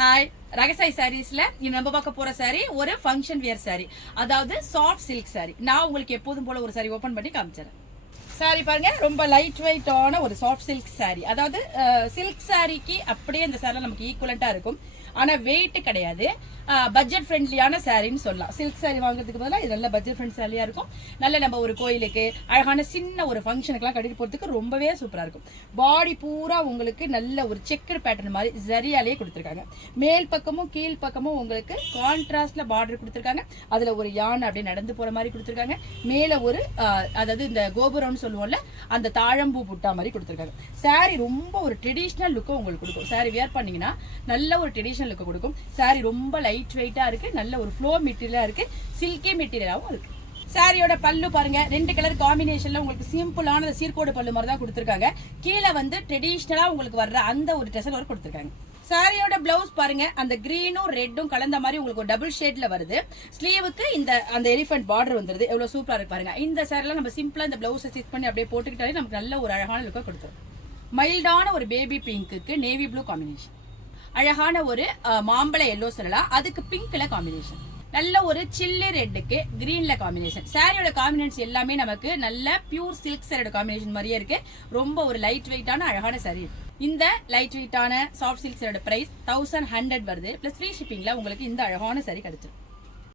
Hi, ரகசாய் சாரீஸ்ல நம்ம பார்க்க போற சாரி ஒரு ஃபங்க்ஷன் வியர் சாரி, அதாவது சாஃப்ட் சில்க் சாரி. நான் உங்களுக்கு எப்போதும் போல ஒரு சாரி ஓபன் பண்ணி காமிச்சறேன். சாரி பாருங்க, ரொம்ப லைட் வெயிட்டான ஒரு சாஃப்ட் சில்க் சாரி. அதாவது சில்க் சாரிக்கு அப்படியே இந்த சாரி நமக்கு ஈக்குவலண்டா இருக்கும். ஆனா வெயிட் கிடையாது. பட்ஜெட் ஃப்ரெண்ட்லியான சாரின்னு சொல்லலாம். சில்க் சாரி வாங்குறதுக்கு பதிலாக இது நல்ல பட்ஜெட் ஃப்ரெண்ட் சாரியா இருக்கும். நல்ல நம்ம ஒரு கோயிலுக்கு அழகான சின்ன ஒரு ஃபங்க்ஷனுக்குலாம் கட்டிட்டு போறதுக்கு ரொம்பவே சூப்பரா இருக்கும். பாடி பூரா உங்களுக்கு நல்ல ஒரு செக்கர் பேட்டர்ன் மாதிரி ஜரியாலே கொடுத்துருக்காங்க. மேல் பக்கமும் கீழ் பக்கமும் உங்களுக்கு கான்ட்ராஸ்ட்ல பார்டர் கொடுத்துருக்காங்க. அதுல ஒரு யானை அப்படியே நடந்து போற மாதிரி கொடுத்துருக்காங்க. மேல ஒரு அதாவது இந்த கோபுரம்னு சொல்லுவோம்ல, அந்த தாழம்பூ புட்டா மாதிரி கொடுத்துருக்காங்க. சாரி ரொம்ப ஒரு ட்ரெடிஷ்னல் லுக்கும் உங்களுக்கு கொடுக்கும். சாரி வியர் பண்ணீங்கன்னா நல்ல ஒரு ட்ரெடிஷ்னல் லுக்கு கொடுக்கும். சாரி ரொம்ப லைட் வெயிட்டா இருக்கு. நல்ல ஒரு ஃப்ளோ மெட்டீரியலா இருக்கு. சில்கி மெட்டீரியலாவும் இருக்கு. சாரியோட பல்லு பாருங்க, 2 கலர் காம்பினேஷன்ல உங்களுக்கு சிம்பிளான சீர்கோடு பல்லு மாதிரி தான் கொடுத்துருக்காங்க. கீழே வந்து ட்ரெடிஷ்னலா உங்களுக்கு வர்ற அந்த ஒரு டெசல் ஒர்க் கொடுத்துருக்காங்க. சாரியோட பிளவுஸ் பாருங்க, அந்த கிரீனும் ரெட்டும் கலந்த மாதிரி உங்களுக்கு ஒரு டபுள் ஷேட்ல வருது. ஸ்லீவுக்கு அந்த எலிஃபென்ட் பார்டர் வந்துருது. எவ்வளவு சூப்பரா இருக்கு பாருங்க. இந்த சாரில நம்ம சிம்பிளா இந்த பிளவுஸ் ஸ்டிச் பண்ணி அப்படியே போட்டுக்கிட்டாலே நமக்கு நல்ல ஒரு அழகான லுக்கை கொடுத்துரும். மைல்டான ஒரு baby pink navy blue combination, அழகான ஒரு மாம்பழ எல்லோ சொல்லலாம், அதுக்கு பிங்க்ல காம்பினேஷன், நல்ல ஒரு சில்லி ரெட்டுக்கு கிரீன்ல காம்பினேஷன். சாரியோட காம்பினேஷன் எல்லாமே நமக்கு நல்ல பியூர் சில்க் சாரியோட காம்பினேஷன் மாதிரியே இருக்கு. ரொம்ப ஒரு லைட் வெயிட்டான அழகான சாரி. இந்த லைட் வெயிட்டான சாஃப்ட் சில்க் சாரியோட பிரைஸ் 1100 வருது. பிளஸ் ஃப்ரீ ஷிப்பிங்ல உங்களுக்கு இந்த அழகான சாரி கிடைச்சிடும்.